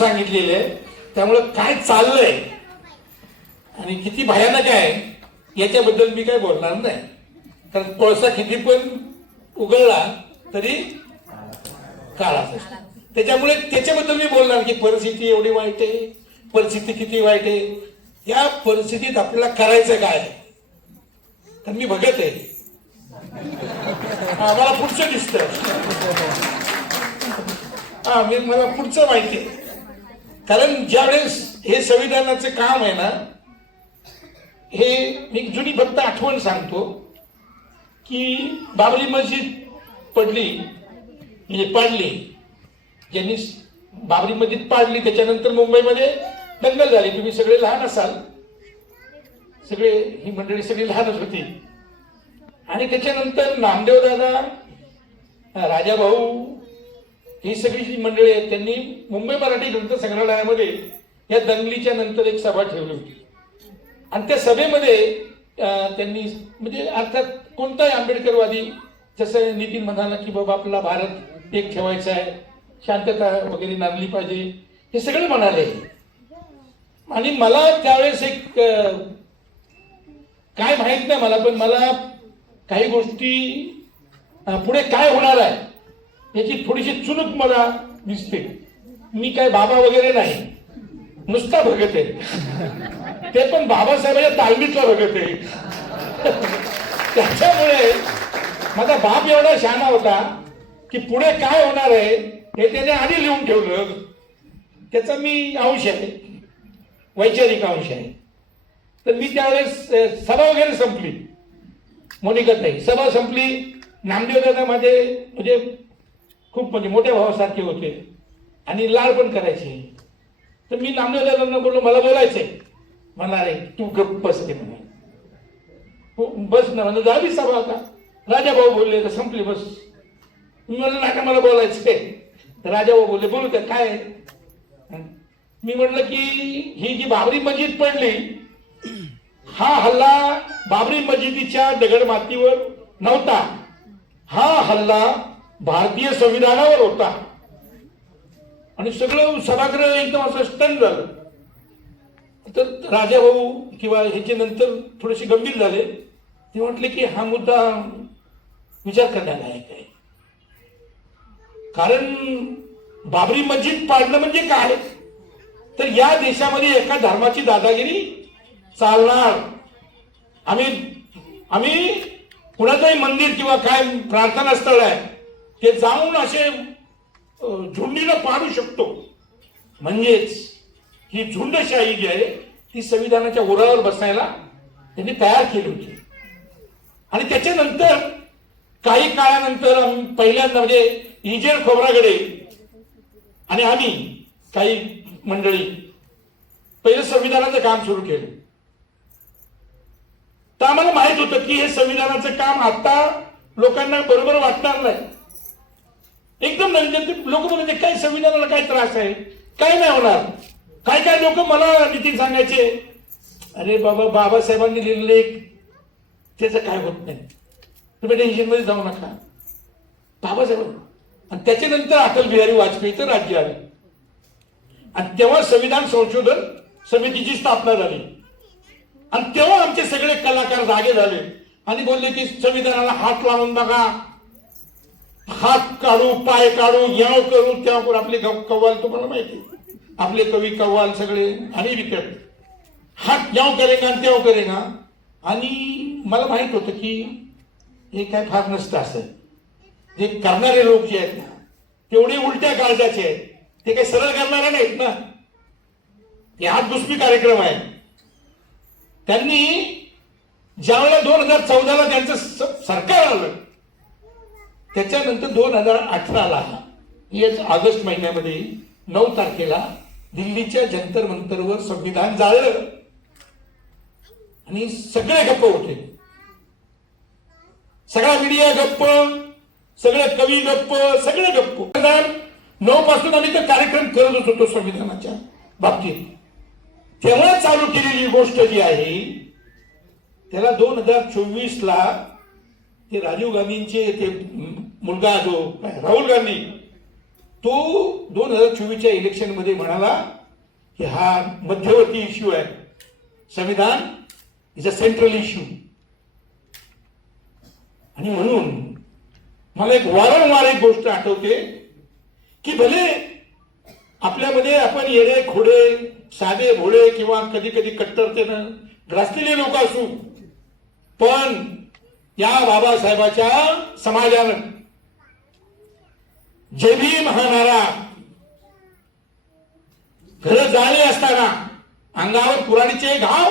सांगितलेले आहे. त्यामुळे काय चाललंय आणि किती भयानक आहे याच्याबद्दल मी काय बोलणार नाही, कारण कोळसा किती पण उघडला तरी काळाच असतो. त्याच्यामुळे त्याच्याबद्दल मी बोलणार की परिस्थिती एवढी वाईट आहे, परिस्थिती किती वाईट आहे. या परिस्थितीत आपल्याला करायचं काय, तर मी बघत आहे मला पुढचं दिसतं, मला पुढचं माहिती आहे. कारण ज्यावेळेस हे संविधानाचं काम आहे ना, हे मी जुनी फक्त आठवण सांगतो की बाबरी मस्जिद पडली, म्हणजे पाडली, ज्यांनी बाबरी मस्जिद पाडली त्याच्यानंतर मुंबईमध्ये दंगल झाली. तुम्ही सगळे लहान असाल, सगळे ही मंडळी सगळी लहानच होती. आणि त्याच्यानंतर नामदेव दादा, राजा भाऊ, ही सगळी जी मंडळी आहेत त्यांनी मुंबई मराठी ग्रंथ संग्रहालयामध्ये या दंगलीच्या नंतर एक सभा ठेवली होती. आणि त्या सभेमध्ये त्यांनी म्हणजे अर्थात कोणताही आंबेडकरवादी, जसं नितीन म्हणाला की बाबा आपला भारत एक ठेवायचा आहे, शांतता वगैरे नांदली पाहिजे, हे सगळे म्हणाले. आणि मला त्यावेळेस एक काय माहित नाही मला, पण मला काही गोष्टी पुढे काय होणार आहे याची थोडीशी चुणूक मला दिसते. मी काय बाबा वगैरे नाही, नुसता भगत आहे, ते पण बाबासाहेबांच्या तालमीतला भगत आहे. त्याच्यामुळे माझा बाप एवढा शहाणा होता की पुढे काय होणार आहे हे त्याने आधी लिहून ठेवलं. त्याचा मी अंश आहे, वैचारिक अंश आहे. तर मी त्यावेळेस सभा वगैरे संपली, मोनिकाताई सभा संपली. नामदेव दादा माझे म्हणजे खूप म्हणजे मोठ्या भावासारखे होते आणि लाड पण करायचे. तर मी नामदेव दादांना बोललो मला बोलायचंय. म्हणाले तू गप्प बसते म्हणे, बस ना म्हणजे झाली सभा. आता राजा भाऊ बोलले तर संपली, बस. मी म्हणलं नाका मला बोलायचंय. तर राजा भाऊ बोलले बोलू त्या काय. मी म्हटलं की ही जी बाबरी मस्जिद पडली, हा हल्ला बाबरी मस्जिदीच्या दगडमातीवर नव्हता, हा हल्ला भारतीय संविधानावर होता. आणि सगळं सभागृह एकदम असं स्टन झालं. तर राजा भाऊ किंवा ह्याचे नंतर थोडेसे गंभीर झाले. ते म्हटले की हा मुद्दा विचार करण्यालायक आहे, कारण बाबरी मस्जिद पाडणं म्हणजे काय, तर या देशामध्ये एका धर्माची दादागिरी चालणार. आम्ही कुणाचंही मंदिर किंवा काय प्रार्थना स्थळ आहे ते जाऊन असे झुंडीनं पाडू शकतो. म्हणजेच ही झुंडशाही जी आहे ती संविधानाच्या ओरावर बसायला त्यांनी तयार केली होती. आणि त्याच्यानंतर काही काळानंतर पहिल्यांदा म्हणजे इजेर खोब्रागडे आणि आम्ही काही मंडळी पहिलं संविधानाचं काम सुरू केलं. तर आम्हाला माहित होतं की हे संविधानाचं काम आता लोकांना बरोबर वाटणार नाही. एकदम नवीन लोक म्हणजे काय संविधानाला काय त्रास आहे, काय नाही होणार. काय काय लोक मला नितीन सांगायचे, अरे बाबा बाबासाहेबांनी लिहिलेले त्याचं काय होत नाही, तुम्ही टेन्शन मध्ये जाऊ नका. बाबासाहेब आणि त्याच्यानंतर अटल बिहारी वाजपेयीचं राज्य आलं आणि तेव्हा संविधान संशोधन समितीची स्थापना झाली. आणि तेव्हा आमचे सगळे कलाकार जागे झाले आणि बोलले की संविधानाला हात लावून बघा, हात काढू, पाय काढू, याव करू, त्याव करू. आपले कव्वाल तुम्हाला माहिती, आपले कवी कव्वाल सगळे आणि विकट हात याव करेगा आणि त्याव करेगा. आणि मला माहित होतं की हे काय फार नसतं असं. जे करणारे लोक जे आहेत ना तेवढे उलट्या काळजाचे आहेत, ते काही सरळ करणारे नाहीत ना. हे हात दुसरी कार्यक्रम आहे. त्यांनी ज्यावेळेला 2014ला त्यांचं सरकार आलं, त्याच्यानंतर 2018ला याच ऑगस्ट महिन्यामध्ये 9 तारखेला दिल्लीच्या जंतर मंतरवर संविधान जाळलं आणि सगळे गप्प होते. सगळा मीडिया गप्प, सगळे कवी गप्प, सगळे गप्प. 2009 पासून आम्ही तर कार्यक्रम करतच होतो संविधानाच्या बाबतीत. तेव्हा चालू केलेली गोष्ट जी आहे त्याला 2024ला ते राजीव गांधींचे ते मुलगा जो राहुल गांधी तो 2024च्या इलेक्शन मध्ये म्हणाला की हा मध्यवर्ती इश्यू आहे, संविधान इज अ सेंट्रल इश्यू. आणि म्हणून मला एक वारंवार एक गोष्ट आठवते की भले आपल्यामध्ये आपण येडे खोडे साधे भोळे किंवा कधी कधी कट्टरतेनं ग्रासलेले लोक असू, पण या बाबासाहेबाच्या समाजानं जय भीम हा नारा घर जाळे असताना अंगावर कुऱ्हाडीचे घाव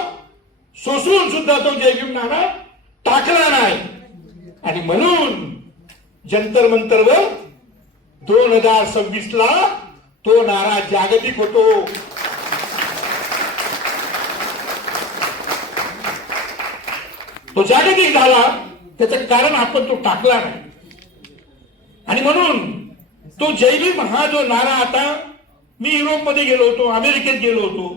सोसून सुद्धा तो जय भीम नारा टाकला नाही. आणि म्हणून जंतर मंतरवर 2026 ला तो नारा जागतिक होतो. तो जागतिक झाला त्याचं कारण आपण तो टाकला नाही. आणि म्हणून तो जय भीम हा जो नारा, आता मी युरोपमध्ये गेलो होतो, अमेरिकेत गेलो होतो,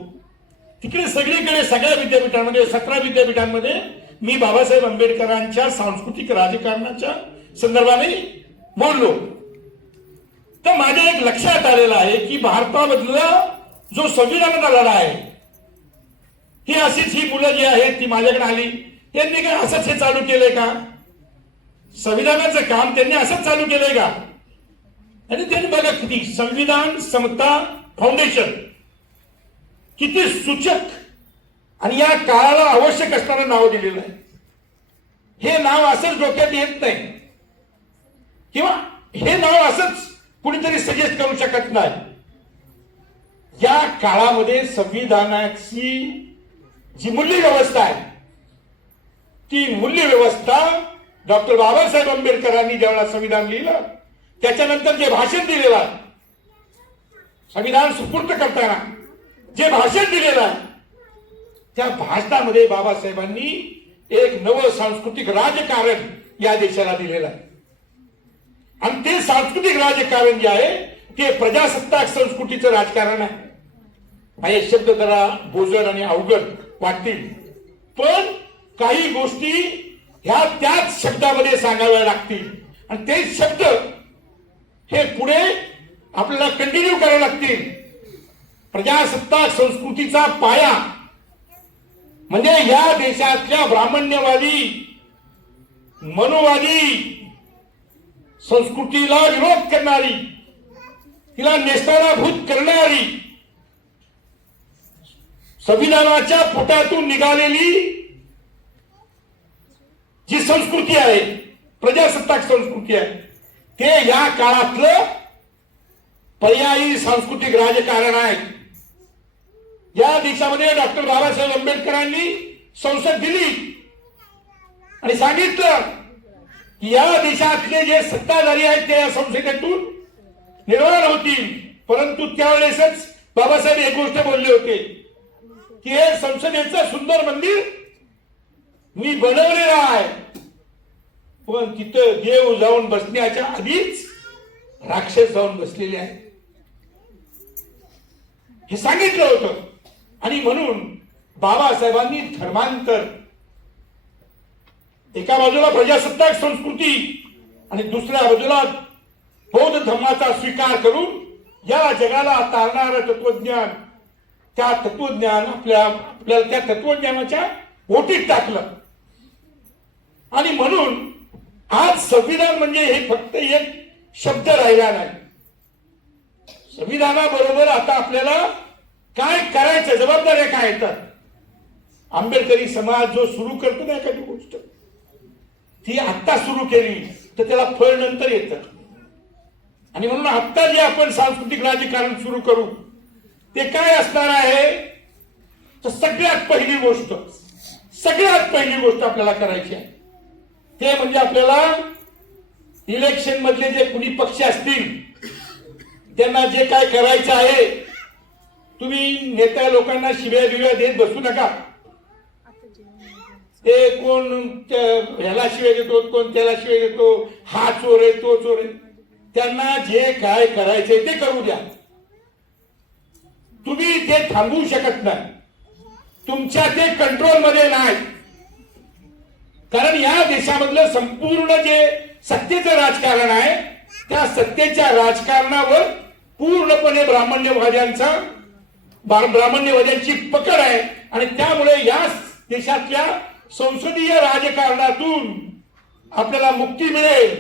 तिकडे सगळीकडे सगळ्या विद्यापीठांमध्ये 17 विद्यापीठांमध्ये मी बाबासाहेब आंबेडकरांच्या सांस्कृतिक राजकारणाच्या संदर्भाने बोललो. तर माझ्या एक लक्षात आलेलं आहे की भारतामधला जो संविधानाचा लढा आहे, ही अशीच ही मुलं जी आहेत ती माझ्याकडे आली, त्यांनी काय असंच हे चालू केलंय का? संविधानाचं काम त्यांनी असंच चालू केलंय का? आणि त्यांनी बघा किती संविधान समता फाउंडेशन किती सूचक आणि या काळाला आवश्यक असणारं नाव दिलेलं आहे. हे नाव असंच डोक्यात येत नाही किंवा हे नाव असंच कुणीतरी सजेस्ट करू शकत नाही. या काळामध्ये संविधानाची जी मूल्य व्यवस्था आहे, ती मूल्य व्यवस्था डॉक्टर बाबासाहेब आंबेडकरांनी ज्यावेळेला संविधान लिहिलं त्याच्यानंतर जे भाषण दिलेलं आहे, संविधान सुपूर्द करताना जे भाषण दिलेलं आहे, त्या भाषणामध्ये बाबासाहेबांनी एक नवं सांस्कृतिक राजकारण या देशाला दिलेलं आहे. आणि ते सांस्कृतिक राजकारण जे आहे ते प्रजासत्ताक संस्कृतीचं राजकारण आहे. हे शब्द जरा बोजड आणि अवघड वाटतील, पण काही गोष्टी ह्या त्याच शब्दामध्ये सांगाव्या लागतील आणि ते शब्द हे पुढे आपल्याला कंटिन्यू करावे लागतील. प्रजासत्ताक संस्कृतीचा पाया म्हणजे या देशातल्या ब्राह्मण्यवादी मनोवादी संस्कृतीला विरोध करणारी, तिला नेस्तानाभूत करणारी, संविधानाच्या पोटातून निघालेली जी संस्कृती आहे, प्रजासत्ताक संस्कृती आहे, ते या काळातलं पर्यायी सांस्कृतिक राजकारण आहे. या देशामध्ये डॉक्टर बाबासाहेब आंबेडकरांनी संसद दिली आणि सांगितलं की या देशातले जे सत्ताधारी आहेत ते या संसदेतून निर्माण होतील. परंतु त्यावेळेसच बाबासाहेब एक गोष्ट बोलले होते की हे संसदेचं सुंदर मंदिर मी बनवलेलं आहे, पण तिथं देव जाऊन बसण्याच्या आधीच राक्षस जाऊन बसलेले आहे, हे सांगितलं होतं. आणि म्हणून बाबासाहेबांनी धर्मांतर, एका बाजूला प्रजासत्ताक संस्कृती आणि दुसऱ्या बाजूला बौद्ध धर्माचा स्वीकार करून या जगाला तारणारं तत्वज्ञान, त्या तत्वज्ञान आपल्याला त्या तत्वज्ञानाच्या ओटीत टाकलं. आणि म्हणून आज संविधान म्हणजे हे फक्त एक शब्द राहिला नाही. संविधानाबरोबर आता आपल्याला काय करायचं, जबाबदाऱ्या काय येतात. आंबेडकरी समाज जो सुरू करतो ना एखादी गोष्ट, ती आत्ता सुरू केली तर त्याला फळ नंतर येतं. आणि म्हणून आत्ता जे आपण सांस्कृतिक राजकारण सुरू करू ते काय असणार आहे, तर सगळ्यात पहिली गोष्ट आपल्याला करायची आहे ते म्हणजे आपल्याला इलेक्शन मधले जे कुणी पक्ष असतील त्यांना जे काय करायचं आहे, तुम्ही नेत्या लोकांना शिव्या देत बसू नका. ते कोण ह्याला शिव्या देतो, कोण त्याला शिव्या देतो, हा चोर आहे तो चोर आहे, त्यांना जे काय करायचंय ते करू द्या. तुम्ही ते थांबवू शकत नाही, तुमच्या ते कंट्रोल मध्ये नाही. कारण या देशामधलं संपूर्ण जे सत्तेचं राजकारण आहे त्या सत्तेच्या राजकारणावर पूर्णपणे ब्राह्मण्यवाद्यांची पकड आहे आणि त्यामुळे या देशातल्या संसदीय राजकारणातून आपल्याला मुक्ती मिळेल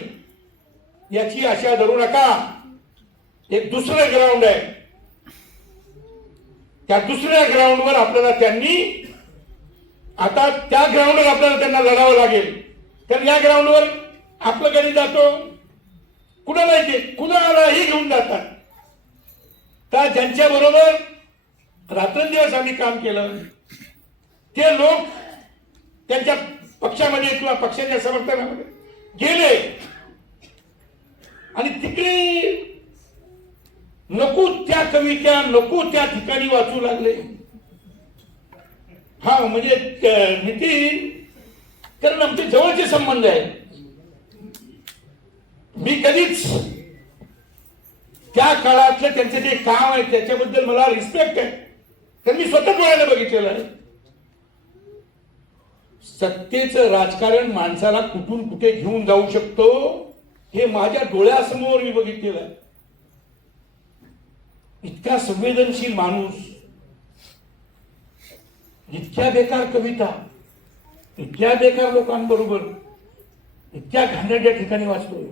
याची आशा धरू नका. एक दुसरं ग्राउंड आहे, त्या दुसऱ्या ग्राउंडवर आपल्याला त्या ग्राउंडवर आपल्याला त्यांना लढावं लागेल. तर या ग्राउंडवर आपलं कधी जातो, कुणालाही घेऊन जातात. तर ज्यांच्या बरोबर रात्रंदिवस आम्ही काम केलं ते लोक त्यांच्या पक्षामध्ये किंवा पक्षाच्या समर्थनामध्ये गेले आणि तिकडे नको त्या कविता नको त्या ठिकाणी वाचू लागले. हा म्हणजे नितीन, कारण आमचे जवळचे संबंध आहे. मी कधीच त्या काळातलं त्यांचं जे काम आहे त्याच्याबद्दल मला रिस्पेक्ट आहे, तर मी स्वतः डोळ्याने बघितलेलं आहे. सत्तेचं राजकारण माणसाला कुठून कुठे घेऊन जाऊ शकतो हे माझ्या डोळ्यासमोर मी बघितलेलं आहे. इतका संवेदनशील माणूस, इतक्या बेकार कविता, इतक्या बेकार लोकांबरोबर इतक्या घाणेरड्या ठिकाणी वाचतोय.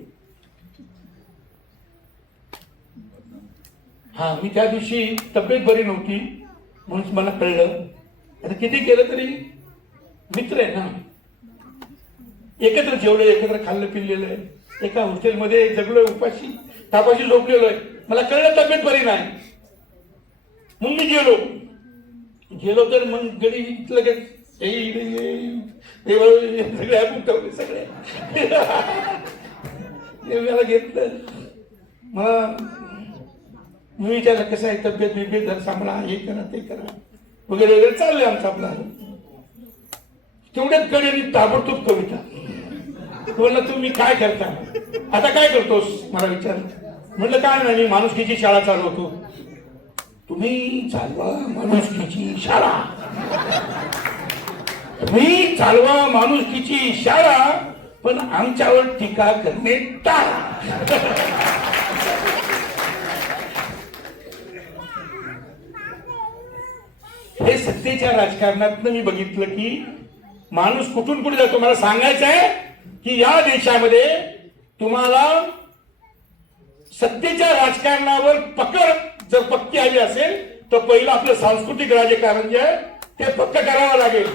हा, मी त्या दिवशी तब्येत बरी नव्हती म्हणून मला कळलं. आता किती केलं तरी मित्र आहे ना, एकत्र जेवलोय, एकत्र खाल्लं पिल्लेलं आहे, एका हॉटेलमध्ये जगलोय, उपाशी तापाशी झोपलेलो आहे. मला कळलं तब्येत बरी नाही मग मी गेलो तर मग गडी लगेच सगळे उठवले सगळे मला घेतलं. मग मी विचारलं कसं आहे तब्येत बिब्येत, घर सांभाळा, हे करा ते करा वगैरे वगैरे चाललंय आमचं आपला. तेवढ्यात गडी ताबडतोब कविता बोलला, तुम्ही काय करता, आता काय करतोस मला विचार. म्हटलं काय नाही, मी माणुसकीची शाळा चालवतो. तुम्ही चालवा माणुसकीची शाळा, तुम्ही चालवा माणुसकीची शाळा, पण आमच्यावर टीका करणे टाळा. हे सत्तेच्या राजकारणात मी बघितलं की माणूस कुठून कुठे जातो. मला सांगायचं आहे की या देशामध्ये तुम्हाला सत्तेच्या राजकारणावर पकड जर पक्की आली असेल तर पहिलं आपलं सांस्कृतिक राजकारण जे आहे ते पक्क करावं लागेल.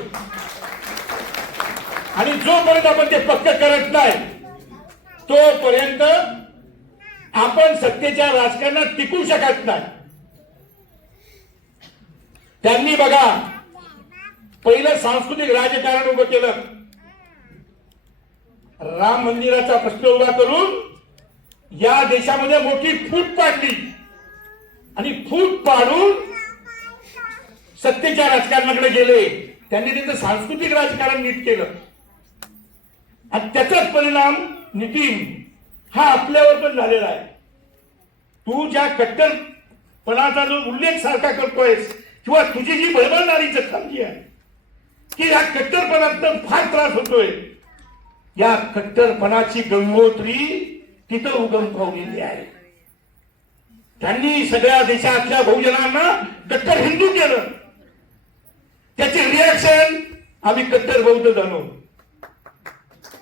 आणि जोपर्यंत आपण ते पक्क करत नाही तोपर्यंत आपण सत्तेच्या राजकारणात टिकू शकत नाही. त्यांनी बघा पहिलं सांस्कृतिक राजकारण उभं केलं, राम मंदिराचा प्रश्न उभा करून या देशामध्ये मोठी फूट पाडली आणि फूट पाडून सत्तेच्या राजकारणाकडे गेले. त्यांनी तिथं सांस्कृतिक राजकारण नीट केलं आणि त्याचाच परिणाम नितीन हा आपल्यावर पण झालेला आहे. तू ज्या कट्टरपणाचा जो उल्लेख सारखा करतोयस किंवा तुझी जी बळबळणारी जखम जी आहे की या कट्टरपणातून फार त्रास होतोय, या कट्टरपणाची गंगोत्री तिथं उगम पावलेली आहे. त्यांनी सगळ्या देशातल्या बहुजनांना कट्टर हिंदू केलं. त्याची रिॲक्शन आम्ही कट्टर बौद्ध झालो.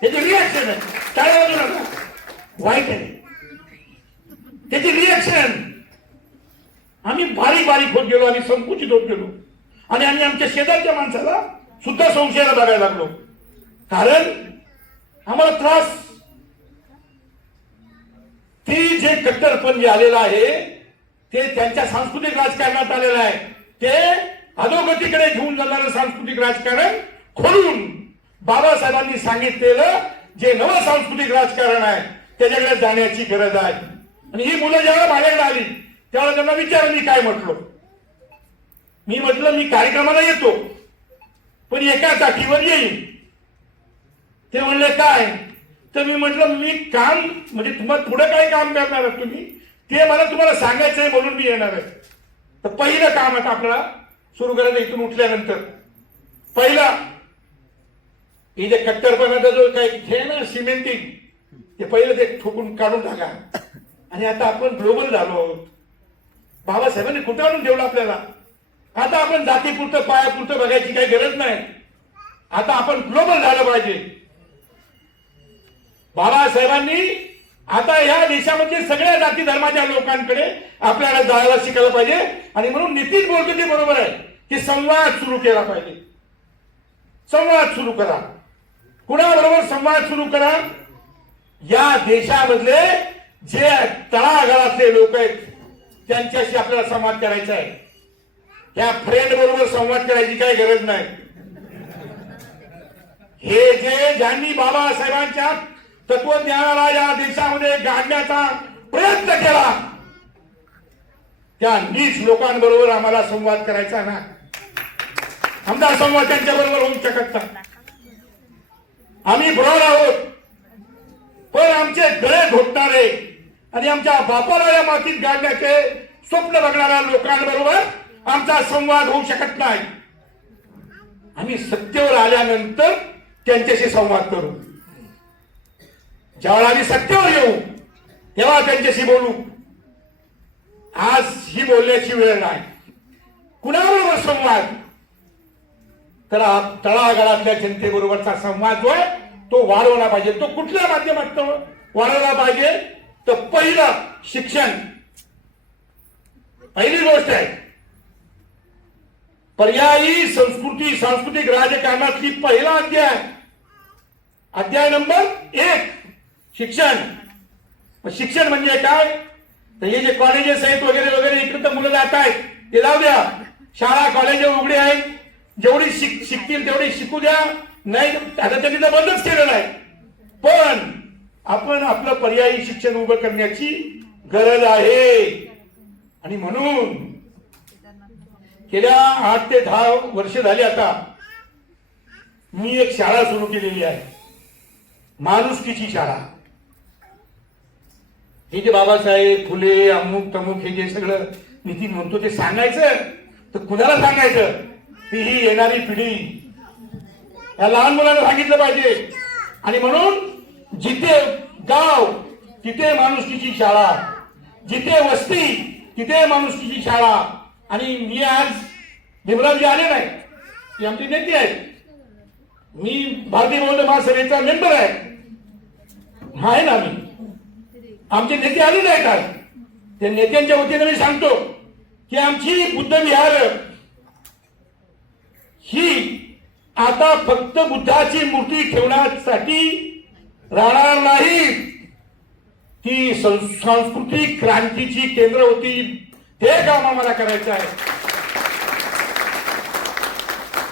त्याची रिॲक्शन आहे, काय बोलू नका, वाईट आहे. त्याची रिॲक्शन आम्ही बारीक बारीक होत गेलो आणि संकुचित होत गेलो आणि आम्ही आमच्या शेजारच्या माणसाला सुद्धा संशयाला बघायला लागलो. कारण आम्हाला त्रास, ती जे कट्टरपण जे आलेलं आहे ते त्यांच्या सांस्कृतिक राजकारणात आलेलं आहे. ते अधोगतीकडे घेऊन जाणारं सांस्कृतिक राजकारण खोडून बाबासाहेबांनी सांगितलेलं जे नवं सांस्कृतिक राजकारण आहे त्याच्याकडे जाण्याची गरज आहे. आणि ही मुलं जेव्हा माझ्याकडे आली तेव्हा त्यांना विचारलं मी काय म्हटलो. मी म्हटलं मी कार्यक्रमाला येतो पण एका ताठीवर येईल. ते म्हणले काय, तर मी म्हटलं मी काम म्हणजे तुम्हाला पुढे काय काम करणार आहात तुम्ही ते मला तुम्हाला सांगायचं आहे म्हणून मी येणार आहे. तर पहिलं काम आता आपल्याला सुरू करायचं इथून उठल्यानंतर. पहिला हे जे कट्टरपणाचा जो काही हे ना सिमेंटिंग ते पहिलं ते ठोकून काढून टाका. आणि आता आपण ग्लोबल झालो आहोत. बाबासाहेबांनी कुठं आणून ठेवलं आपल्याला. आता आपण जातीपुरतं पायापुरतं बघायची काही गरज नाही. आता आपण ग्लोबल झालं पाहिजे. बाबासाहेबांनी आता या देशामध्ये सगळ्या जाती धर्माच्या लोकांकडे आपल्याला जायला शिकायला पाहिजे. आणि म्हणून नितीन बोलतो ते बरोबर आहे की संवाद सुरू केला पाहिजे. संवाद सुरू करा. कुणाबरोबर संवाद सुरू करा. या देशामधले जे तळागाळातले लोक आहेत त्यांच्याशी आपल्याला संवाद करायचा आहे. त्या फ्रेंड बरोबर संवाद करायची काही गरज नाही. हे जे ज्यांनी बाबासाहेबांच्या तत्वज्ञानाला या देशामध्ये गाडण्याचा प्रयत्न केला त्या नीच लोकांबरोबर आम्हाला संवाद करायचा ना. आमचा संवाद त्यांच्या बरोबर होऊ शकत नाही. आम्ही ब्रॉड आहोत पण आमचे गळे घोटणारे आणि आमच्या बापाला या मातीत गाडण्याचे स्वप्न बघणाऱ्या लोकांबरोबर आमचा संवाद होऊ शकत नाही. आम्ही सत्तेवर आल्यानंतर त्यांच्याशी संवाद करू. ज्यावेळेला आम्ही सत्तेवर येऊ तेव्हा त्यांच्याशी बोलू. आज ही बोलण्याची वेळ नाही. कुणाबरोबर संवाद तर तळागाळातल्या जनतेबरोबरचा संवाद जो आहे तो वाढवला पाहिजे. तो कुठल्या माध्यमातून वाढवला पाहिजे तर पहिलं शिक्षण. पहिली गोष्ट आहे पर्यायी संस्कृती सांस्कृतिक राजकारणातली पहिला अध्याय नंबर 1 शिक्षण. शिक्षण म्हणजे काय तर हे जे कॉलेजेस आहेत वगैरे वगैरे इकडे तर मुलं जात आहेत ते जाऊ द्या. शाळा कॉलेज उघडे आहेत. जेवढी शिकतील तेवढी शिकू द्या. नाही आता त्यांनी तर बंदच केलेलं आहे. पण आपण आपलं पर्यायी शिक्षण उभं करण्याची गरज आहे. आणि म्हणून गेल्या 8 ते 10 वर्ष झाली आता मी एक शाळा सुरू केलेली आहे. माणुसकीची शाळा. हे जे बाबासाहेब फुले अमुक तमुक हे जे सगळं नितीन म्हणतो ते सांगायचं तर कुणाला सांगायचं. ती ही येणारी पिढी या लहान मुलांना सांगितलं पाहिजे. आणि म्हणून जिथे गाव तिथे माणुसकीची शाळा. जिथे वस्ती तिथे माणुसकीची शाळा. आणि मी आज भीमरावजी आले नाही ते आमचे नेते आहेत. मी भारतीय बौद्ध महासभेचा मेंबर आहे ना. मी आमचे नेते आले नाहीत आज. त्या नेत्यांच्या वतीने मी सांगतो की आमची बुद्ध विहार ही आता फक्त बुद्धाची मूर्ती ठेवण्यासाठी राहणार नाही. ती सांस्कृतिक क्रांतीची केंद्र होती. ते काम आम्हाला करायचं आहे.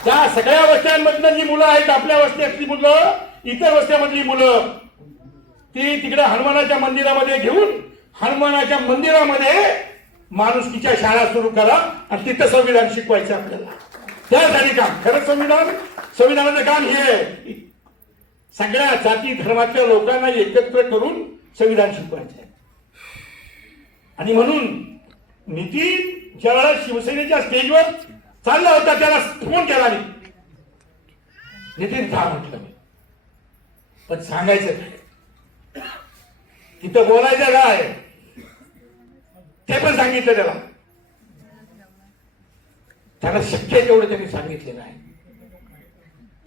त्या सगळ्या वस्त्यांमधली जी मुलं आहेत आपल्या वस्त्यातली मुलं इतर वस्त्यामधली मुलं ती तिकडे हनुमानाच्या मंदिरामध्ये घेऊन हनुमानाच्या मंदिरामध्ये माणुसकीच्या शाळा सुरू करा आणि तिथं संविधान शिकवायचं आपल्याला. त्यासाठी काम खरं संविधानाचं काम हे आहे. सगळ्या जाती धर्माच्या लोकांना एकत्र करून संविधान शिकवायचं आहे. आणि म्हणून नितीन ज्यावेळेला शिवसेनेच्या स्टेजवर चालला होता त्याला फोन केला मी. नितीन का म्हटलं मी पण सांगायचं काय तिथं बोलायचं काय ते पण सांगितलं त्याला. त्याला शक्य तेवढं त्यांनी सांगितलेलं आहे.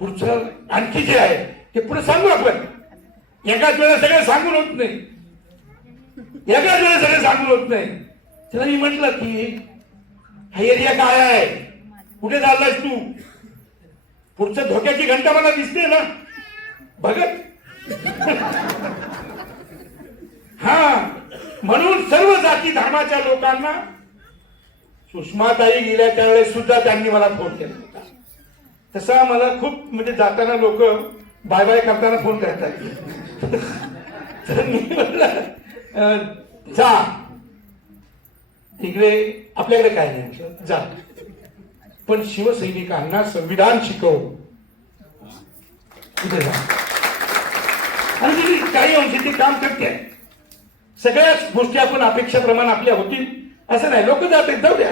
पुढचं आणखी जे आहे ते पुढे सांगू आपण. एकाच वेळेला सगळे सांगून होत नाही. एकाच वेळेला सगळे सांगून होत नाही. त्याला मी म्हटलं की हा एरिया काय आहे कुठे चाललायस तू. पुढचं धोक्याची घंटा मला दिसते ना भगत. हा म्हणून सर्व जाती धर्माच्या लोकांना सुषमाताई गेल्या त्यावेळेस सुद्धा त्यांनी मला फोन केला होता. तसा मला खूप म्हणजे जाताना लोक बाय बाय करताना फोन करतात. तर मी म्हटलं जा इकडे आपल्याकडे काय नाही जा पण शिवसैनिकांना संविधान शिकव कुठे जा. आणि काही अंशी ते काम करते. सगळ्याच गोष्टी आपण अपेक्षाप्रमाणे आपल्या होतील असं नाही. लोक जात जाऊ द्या.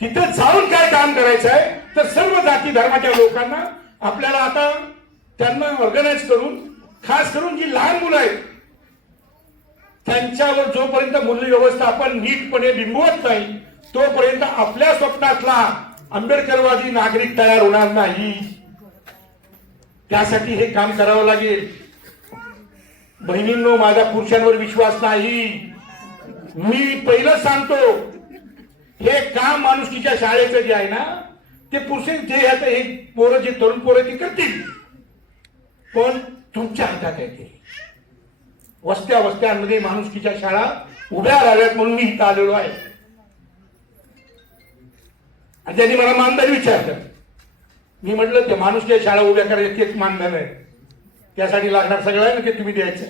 तिथं जाऊन काय काम करायचं आहे तर सर्व जाती धर्माच्या लोकांना आपल्याला आता त्यांना ऑर्गनाइज करून खास करून जी लहान मुलं आहेत त्यांच्यावर जोपर्यंत मूल्य व्यवस्था आपण नीटपणे बिंबवत नाही तोपर्यंत आपल्या स्वप्नातला आंबेडकरवादी नागरिक तयार होणार नाही. त्यासाठी हे काम करावं लागेल. बहिणींनो, माझा पुरुषांवर विश्वास नाही. मी पहिलं सांगतो, हे काम माणुसकीच्या शाळेचं जे आहे ना ते पुरुष जे आता हे पोरं जे तरुण पोरं ते करतील, पण तुमच्या हातात आहे ते. वस्त्या वस्त्यांमध्ये माणुसकीच्या शाळा उभ्या राहाव्यात म्हणून मी इथं आलेलो आहे. आणि त्यांनी मला मानधन विचारलं. मी म्हटलं ते माणुसकीच्या शाळा उभ्या करायचे तेच मानधन आहे, त्यासाठी लागणार सगळं आहे ना ते तुम्ही द्यायचं.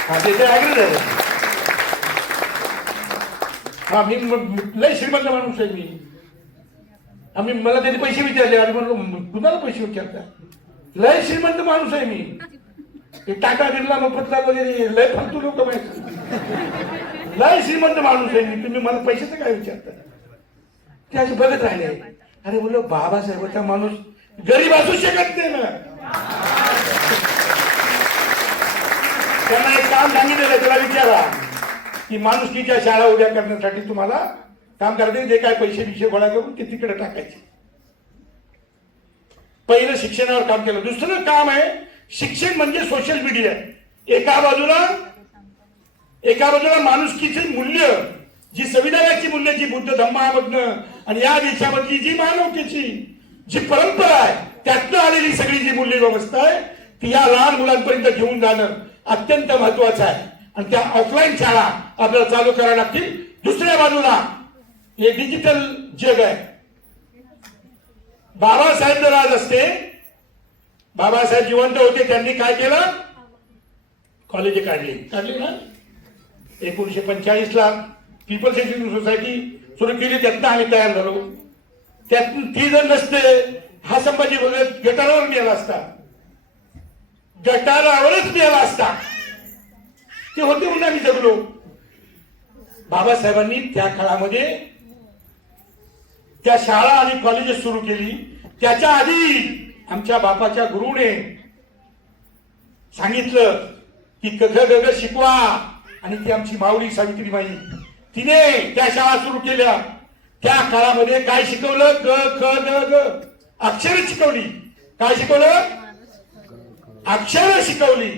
हा त्याचे ऍग्री झालं. हा मी लय श्रीमंत माणूस आहे मी. आम्ही मला त्यांनी पैसे विचारले आणि म्हणलो कुणाला पैसे विचारता, लय श्रीमंत माणूस आहे मी. टाटा बिर्ला मफतलाल वगैरे लय फालतू लोक माहिती, लय श्रीमंत माणूस आहे मी, तुम्ही मला पैशाचं काय विचारता. ते असे बघत राहिले. अरे बोललो बाबासाहेबांचा माणूस गरीब असू शकत नाही ना. त्यांना एक काम सांगितलेलं, त्याला विचारा की माणुसकीच्या शाळा उभ्या करण्यासाठी तुम्हाला काम करायचे, जे काय पैसे बिशे गोळा करून ते तिकडे टाकायचे. पहिलं शिक्षणावर काम केलं. दुसरं काम आहे शिक्षण म्हणजे सोशल मीडिया. एका बाजूला माणुसकीचे मूल्य, जी संविधानाची मूल्य, जी बुद्ध धम्मामधनं आणि या देशामधली जी मानवतेची जी परंपरा आहे त्यातनं आलेली सगळी जी मूल्य व्यवस्था आहे ती या लहान मुलांपर्यंत घेऊन जाणं अत्यंत महत्वाचं आहे. आणि त्या ऑफलाईन शाळा आपल्याला चालू करायला लागतील. दुसऱ्या बाजूला हे डिजिटल जग आहे. बाबासाहेब जर आज असते, बाबासाहेब जिवंत होते, त्यांनी काय केलं, कॉलेज काढली ना. 1945 पीपल्स एज्युकेशन सोसायटी सुरू केली, त्यातनं आम्ही तयार झालो. त्यातून ती जर नसते हा संभाजी गटारावर मिळाला असता, गटारावरच मिळाला असता. ते होते म्हणून आम्ही जगलो. बाबासाहेबांनी त्या काळामध्ये त्या शाळा आणि कॉलेजेस सुरू केली. त्याच्या आधी आमच्या बापाच्या गुरुने सांगितलं की क ख ग घ शिकवा. आणि ती आमची माऊली सावित्रीबाई तिने त्या शाळा सुरू केल्या. त्या काळामध्ये काय शिकवलं, क ख ग घ अक्षर शिकवली. काय शिकवलं, अक्षर शिकवली.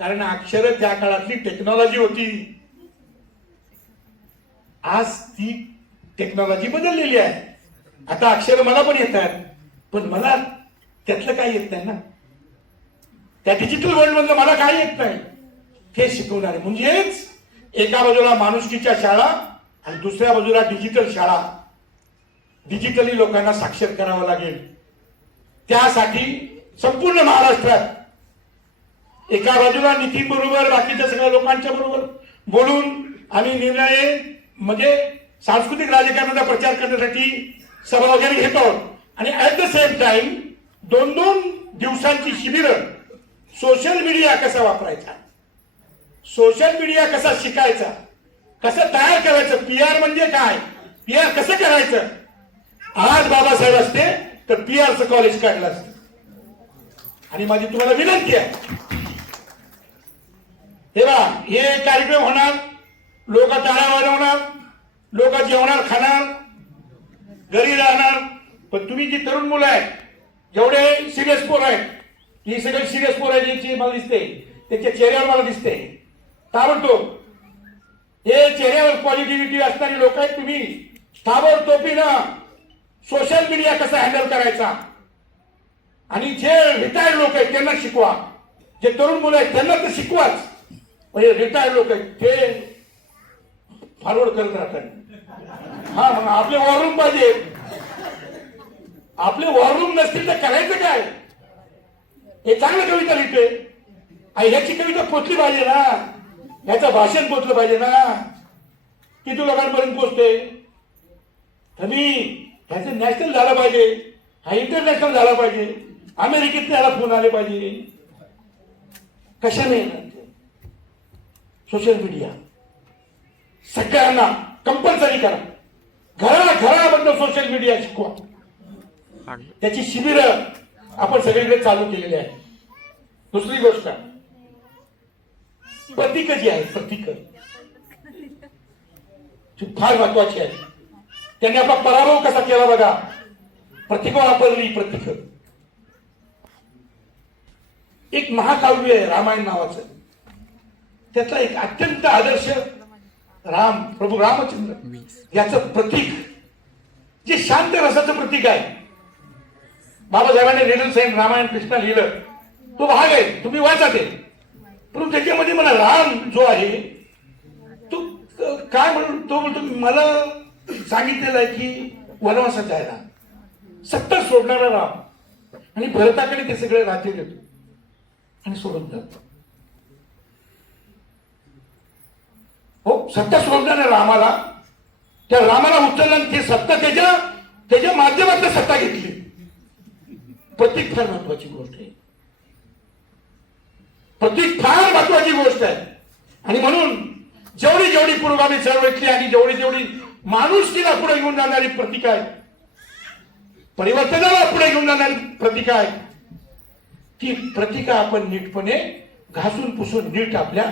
कारण अक्षर त्या काळातली टेक्नॉलॉजी होती. आज ती टेक्नॉलॉजी बदललेली आहे. आता अक्षर मला पण येतात, पण मला त्यातलं काय येत नाही ना. त्या डिजिटल वर्ल्ड मधलं मला काय येत नाही हे शिकवणार आहे. म्हणजेच एका बाजूला माणुसकीच्या शाळा आणि दुसऱ्या बाजूला डिजिटल शाळा. डिजिटली लोकांना साक्षर करावं लागेल. त्यासाठी संपूर्ण महाराष्ट्रात एका बाजूला नितीन बरोबर बाकीच्या सगळ्या लोकांच्या बरोबर बोलून आम्ही निर्णय म्हणजे सांस्कृतिक राजकारणाचा प्रचार करण्यासाठी सभा वगैरे घेतो. आणि ऍट द सेम टाइम 2-2 दिवसांची शिबिरं, सोशल मीडिया कसा वापरायचा, सोशल मीडिया कसा शिकायचा, कसं तयार करायचं, PR म्हणजे काय, PR कसं करायचं. आज बाबासाहेब असते तर PRचं कॉलेज काढलं असतं. आणि माझी तुम्हाला विनंती आहे, तेव्हा हे कार्यक्रम होणार, लोक टाळ्या वाजवणार, लोक जेवणार खाणार, घरी राहणार. पण तुम्ही जी तरुण मुलं आहेत, जेवढे सिरियस पोर आहेत, ही सगळी सिरियस पोर आहे ज्याची मला दिसते, त्याच्या चेहऱ्यावर मला दिसते ताबडतोब हे चेहऱ्यावर पॉझिटिव्हिटी असणारी लोक आहेत. तुम्ही ताबडतोबीनं सोशल मीडिया कसा हँडल करायचा. आणि जे रिटायर्ड लोक आहेत त्यांना शिकवा. जे तरुण मुलं आहेत त्यांना तर शिकवाच. म्हणजे रिटायर्ड लोक आहेत ते फॉरवर्ड करत राहतात. हा, मग आपले वॉर रूम पाहिजे. आपले वॉर रूम नसतील तर करायचं काय. हे चांगलं कविता लिहिते, ह्याची कविता पोचली पाहिजे ना, ह्याचं भाषण पोचलं पाहिजे ना, किती लोकांपर्यंत पोचते. तुम्ही ह्याचं नॅशनल झालं पाहिजे, हा इंटरनॅशनल झाला पाहिजे, अमेरिकेत त्याला फोन आले पाहिजे. कशाने सोशल मीडिया सगळ्यांना कंपल्सरी करा. घरामधनं सोशल मीडिया शिकवा. त्याची शिबिरं आपण सगळीकडे चालू केलेली आहे. दुसरी गोष्ट, प्रतीक जी आहे, प्रतीक फार महत्वाची आहे. त्यांनी आपला पराभव कसा केला बघा, प्रतीक वापरली. प्रतीक, एक महाकाव्य आहे रामायण नावाचं, त्यातला एक अत्यंत आदर्श राम, प्रभू रामचंद्र याचं प्रतीक, जे शांत रसाचं प्रतीक आहे. बाबासाहेबांनी रेडल साहेब रामायण कृष्णा लिहिलं, तो भाग आहे, तुम्ही वाचा ते. पण त्याच्यामध्ये मला राम जो आहे तो काय म्हणून, तो म्हणतो मला सांगितलेलं आहे की वनवासात जायला, सत्ता सोडणारा राम, आणि भरताकडे ते सगळे राज्य देतो आणि सोडून जातो. हो, सत्ता सोडणाऱ्या रामाला, त्या रामाला उचललं आणि ते सत्ता त्याच्या माध्यमातून सत्ता घेतली. प्रतीक फार महत्वाची गोष्ट आहे, प्रतीक फार महत्वाची गोष्ट आहे. आणि म्हणून जेवढी जेवढी पुरोगामी चळवळीतली आणि जेवढी माणुसकीला पुढे घेऊन जाणारी प्रतीक आहे, परिवर्तनाला पुढे घेऊन जाणारी प्रतीक आहे, ती प्रतीका आपण नीटपणे घासून पुसून नीट आपल्या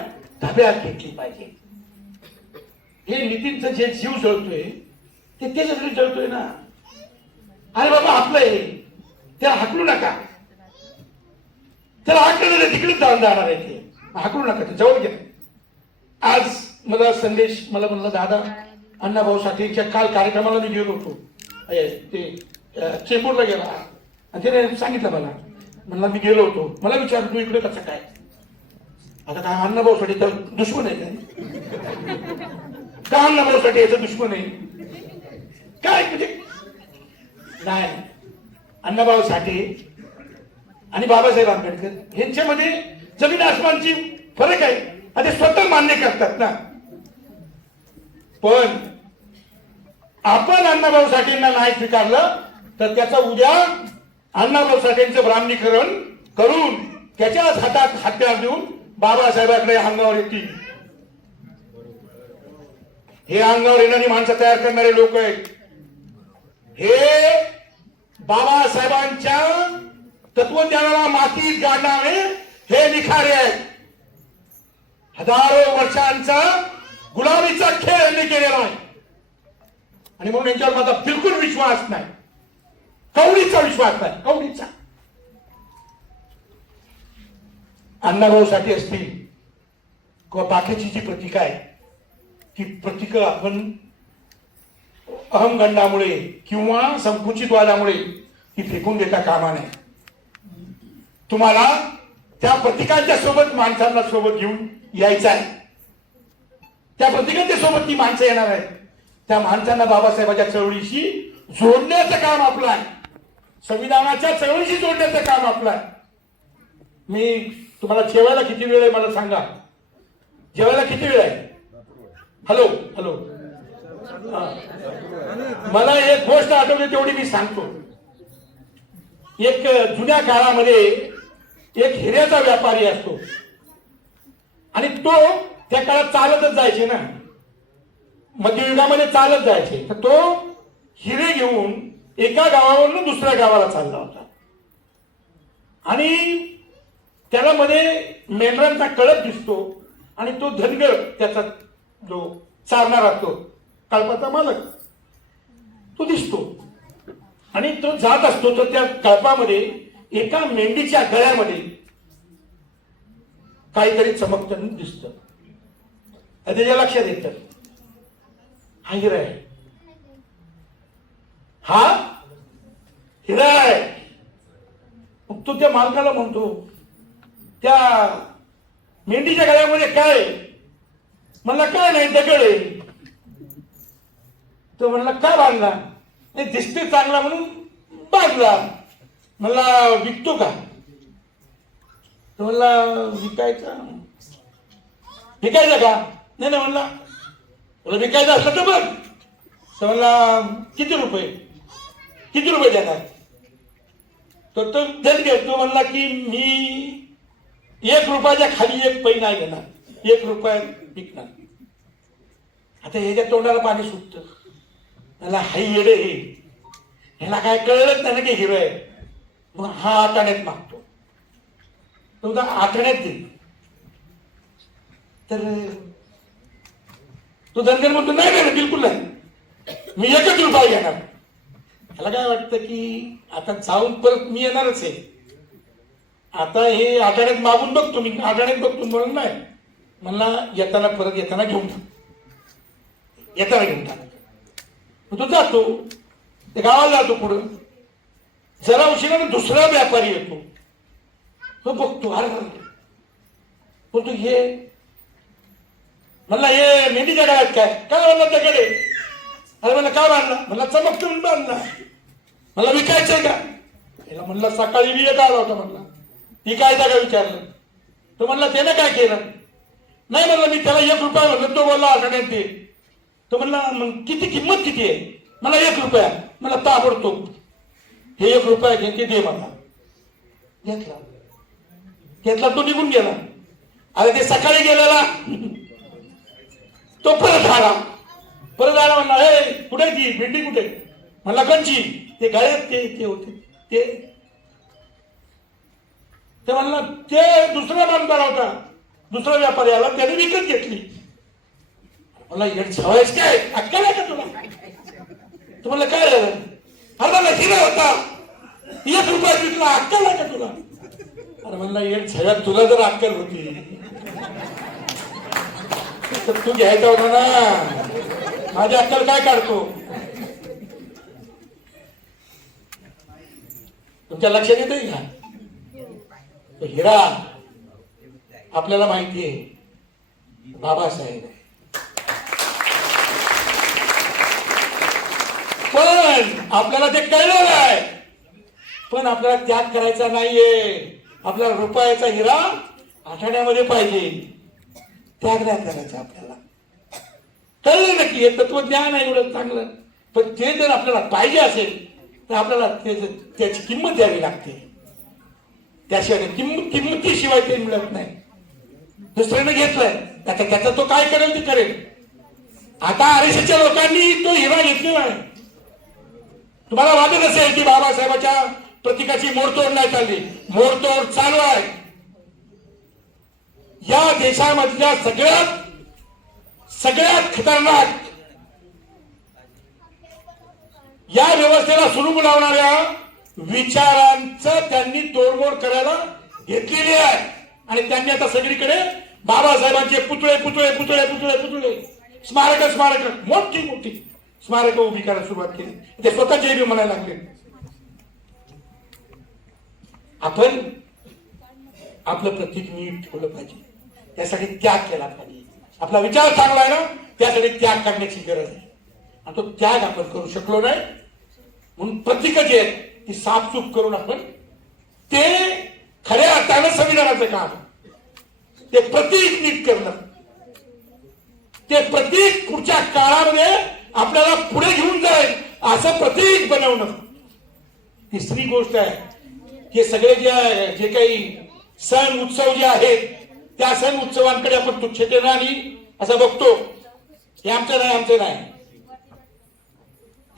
ताब्यात घेतली पाहिजे. हे नितीनचं जे जीव जळतोय ते त्याच्यासाठी जळतोय ना. अरे बाबा आपलं हे, त्याला हाकलू नका, त्याला हाकलं तिकडेच जाऊन जाणार आहे, ते हाकलू नका, ते जवळ घ्या. आज मला संदेश, मला म्हणलं दादा अण्णाभाऊ साठेच्या काल कार्यक्रमाला मी गेलो होतो, ते चेंबूरला गेला, आणि त्याने सांगितलं मला, म्हणला मी गेलो होतो. मला विचारलं तू इकडे कसं काय? आता काय अण्णाभाऊ साठे तर दुश्मन आहे का अण्णाभाऊ साठे याचं दुश्मन आहे काय? म्हणजे नाही, अण्णाभाऊ साठे आणि बाबासाहेब आंबेडकर यांच्यामध्ये जमीन आसमानची फरक आहे, आणि ते स्वतः मान्य करतात ना. पण आपण अण्णाभाऊ साठेंना नाही स्वीकारलं तर त्याचा उद्या अण्णाभाऊ साठेंचं ब्राह्मणीकरण करून त्याच्याच हातात हत्यार देऊन बाबासाहेबांकडे अंगावर येतील. हे अंगावर येणारी माणसं तयार करणारे लोक आहेत. हे बाबासाहेबांच्या तत्वज्ञानाला मातीत गाडणारे हे निखारे आहेत. हजारो वर्षांचा गुलामीचा खेळ यांनी केलेला आहे, आणि म्हणून यांच्यावर माझा बिलकुल विश्वास नाही, कवडीचा विश्वास नाही, कवडीचा. अण्णाभाऊ साठे असतील किंवा बाकीची जी प्रतीक आहे, ती प्रतीक आपण अहमगंडामुळे किंवा संकुचितवादामुळे ती फेकून देता कामा नये. तुम्हाला त्या प्रतीकांच्या सोबत माणसांना सोबत घेऊन यायचं आहे. त्या प्रतीकांच्या सोबत ती माणसं येणार आहेत. त्या माणसांना बाबासाहेबांच्या चळवळीशी जोडण्याचं काम आपलं आहे, संविधानाच्या चळवळीशी जोडण्याचं काम आपलं आहे. मी तुम्हाला जेवायला किती वेळ आहे मला सांगा, जेवायला किती वेळ आहे? हॅलो हॅलो, मला एक गोष्ट आठवली तेवढी मी सांगतो. एक जुन्या काळामध्ये एक हिऱ्याचा व्यापारी असतो, आणि तो त्या काळात चालतच जायचे ना, मध्ययुगामध्ये चालत जायचे. तर तो हिरे घेऊन एका गावावरून दुसऱ्या गावाला चालला होता, आणि त्याला मध्ये मेंढरांचा कळप दिसतो, आणि तो धनगर त्याचा जो चालणार असतो, कळपाचा मालक, तो दिसतो, आणि तो जात असतो. तर त्या कळपामध्ये एका मेंढीच्या गळ्यामध्ये काहीतरी चमकताना दिसतं. त्याच्या लक्षात येतं हा हिरा आहे, हा हिरा आहे. तो त्या मालकाला म्हणतो त्या मेंढीच्या गळ्यामध्ये काय? म्हणला काय नाही, दगड आहे. तो म्हणला का बांधला? नाही दिसते चांगला म्हणून बांधला. म्हणला विकतो का? तो म्हणला विकायचा. विकायचा का? नाही नाही म्हणला, तुला विकायचं असलं तर बघ. तो म्हणला किती रुपये? किती रुपये देणार? तर तो धन घेतो. म्हणला की मी 1 रुपयाच्या खाली एक पै नाही घेणार, 1 रुपया विकणार. आता ह्याच्या तोंडाला पाणी सुटतं. त्याला हाई येडे हे, ह्याला काय कळलंच नाही ना की हिरो आहे. मग हा आटाण्यात मागतो. तुमचा आठवड्यात दे. तर तो धनगर म्हणतो नाही नाही बिलकुल नाही, मी 1 रुपया घेणार. त्याला काय वाटतं की आता जाऊन परत मी येणारच आहे, आता हे आठवड्यात मागून बघतो, मी आठवड्यात बघतो म्हणून नाही म्हणला येताना परत येताना घेऊन टाक, येताना घेऊन टाक. तो जातो, ते गावाला जातो. पुढं जरा उशिराने दुसरा व्यापारी येतो. तो बघतो, अरे बोलतो हे म्हणला हे मेंढीच्या गावात काय काय म्हणला त्याकडे. अरे म्हणलं का बांधला, म्हणला चमकतो म्हणून बांधला. मला विकायचंय का, म्हणला सकाळी मी एक आला होता, म्हणला विकायचा का विचारलं. तो म्हणला त्यानं काय केलं, नाही म्हणलं मी त्याला 1 रुपया म्हणलं, तो बोलला आठवड्यात दे. तो म्हणला मग किती किंमत किती आहे, मला 1 रुपया. मला ताबडतोब हे 1 रुपया घेते दे मला. घेतला घेतला, तो निघून गेला. अरे ते सकाळी गेलेला तो परत आला म्हणला हे कुठे ती भेंडी कुठे, म्हणला कंची, ते गायब ते होते ते म्हणला ते दुसरा बांधणार होता, दुसरा व्यापारी आला त्याने विकत घेतली. मला येड छावायच काय अक्कल आहे का तुला. तुम्हाला काय झालं, अरे मला हिरा होता 1 रुपया विकला, अक्कल आहे का तुला. अरे म्हणला येड छाव्यात तुला जर अक्कल होती तर तू घ्यायचा होता ना, माझी अक्कल काय काढतो. तुमच्या लक्षात येतंय का, तो हिरा आपल्याला माहिती आहे बाबासाहेब आहे. पण आपल्याला ते कळलं नाही, पण आपल्याला त्याग करायचा नाहीये. आपल्याला रुपयाचा हिरा आठवड्यामध्ये पाहिजे, त्याग नाही करायचा. आपल्याला कळलं नक्की हे तत्वज्ञान आहे एवढं चांगलं, पण ते जर आपल्याला पाहिजे असेल तर आपल्याला त्याची किंमत द्यावी लागते. त्याशिवाय किंमतीशिवाय ते मिळत नाही. दुसऱ्याने घेतलंय त्याचा तो काय करेल ते करेल. आता आरएसएसच्या लोकांनी तो हिरा घेतलेला आहे. तुम्हाला वाटत असेल की बाबासाहेबांच्या प्रतीकाची मोडतोड नाही चालली, मोडतोड चालू आहे. या देशामधल्या सगळ्यात खतरनाक या व्यवस्थेला सुरू लावणाऱ्या विचारांचं त्यांनी तोडमोड करायला घेतलेली आहे. आणि त्यांनी आता सगळीकडे बाबासाहेबांचे पुतळे पुतळे पुतळे पुतळे पुतळे स्मारक मोठी स्मारक उभी करायला सुरुवात केली. ते स्वतःचे बी म्हणायला लागले. आपण आपलं प्रतीक नीट ठेवलं पाहिजे, त्यासाठी त्याग केला पाहिजे. आपला विचार चांगला आहे ना, त्यासाठी त्याग करण्याची गरज आहे. आणि तो त्याग आपण करू शकलो नाही म्हणून प्रतीक जे आहेत ती साफसूफ करून आपण ते खऱ्या अर्थानं संविधानाचं काम, ते प्रतीक नीट करणं, ते प्रतीक पुढच्या काळामध्ये आपल्याला पुढे घेऊन जाईल असं प्रतीक बनवणं. तिसरी गोष्ट आहे की सगळे जे काही सण उत्सव जे आहेत त्या सण उत्सवांकडे आपण तुच्छतेने आणि असं बघतो हे आमचं नाही.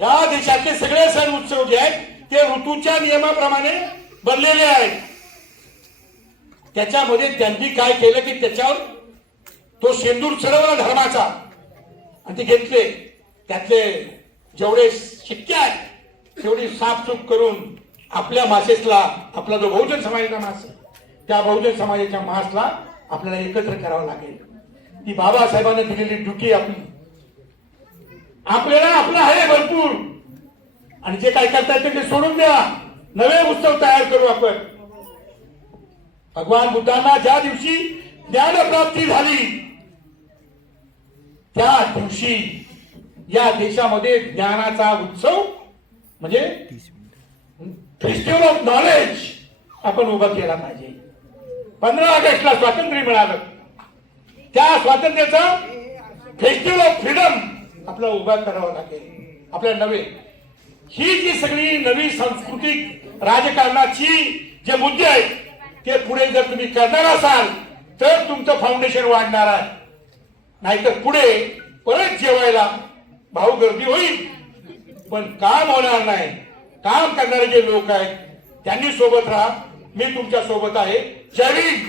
या देशातले सगळे सण उत्सव जे आहेत ते ऋतूच्या नियमाप्रमाणे बनलेले आहेत. त्याच्यामध्ये त्यांनी काय केलं की त्याच्यावर तो शेंदूर चढवला धर्माचा आणि ते घेतले. त्यातले जेवढे शिक्के आहेत तेवढी साफसूफ करून आपल्या मासेसला, आपला जो बहुजन समाजाचा मास त्या बहुजन समाजाच्या मासला आपल्याला एकत्र करावं लागेल. ती बाबासाहेबांनी दिलेली ड्युटी आपल्याला आपलं आहे भरपूर. आणि जे काय करता येते ते सोडून द्या, नवे उत्सव तयार करू आपण. भगवान बुद्धांना ज्या दिवशी ज्ञानप्राप्ती झाली त्या दिवशी या देशामध्ये ज्ञानाचा उत्सव म्हणजे फेस्टिवल ऑफ नॉलेज आपण उभा केला पाहिजे. 15 ऑगस्टला स्वातंत्र्य मिळालं, त्या स्वातंत्र्याचा फेस्टिवल ऑफ फ्रीडम आपला उभा करावा लागेल. आपल्या नवे ही जी सगळी नवी सांस्कृतिक राजकारणाची जे मुद्दे आहेत ते पुढे जर तुम्ही करणार असाल तर तुमचं फाउंडेशन वाढणार आहे. नाहीतर पुढे परत जेवायला भाऊ गर्दी होईल पण काम होणार नाही. काम करणारे जे लोक आहेत त्यांनी सोबत राहा. मी तुमच्या सोबत आहे. जय हिंद.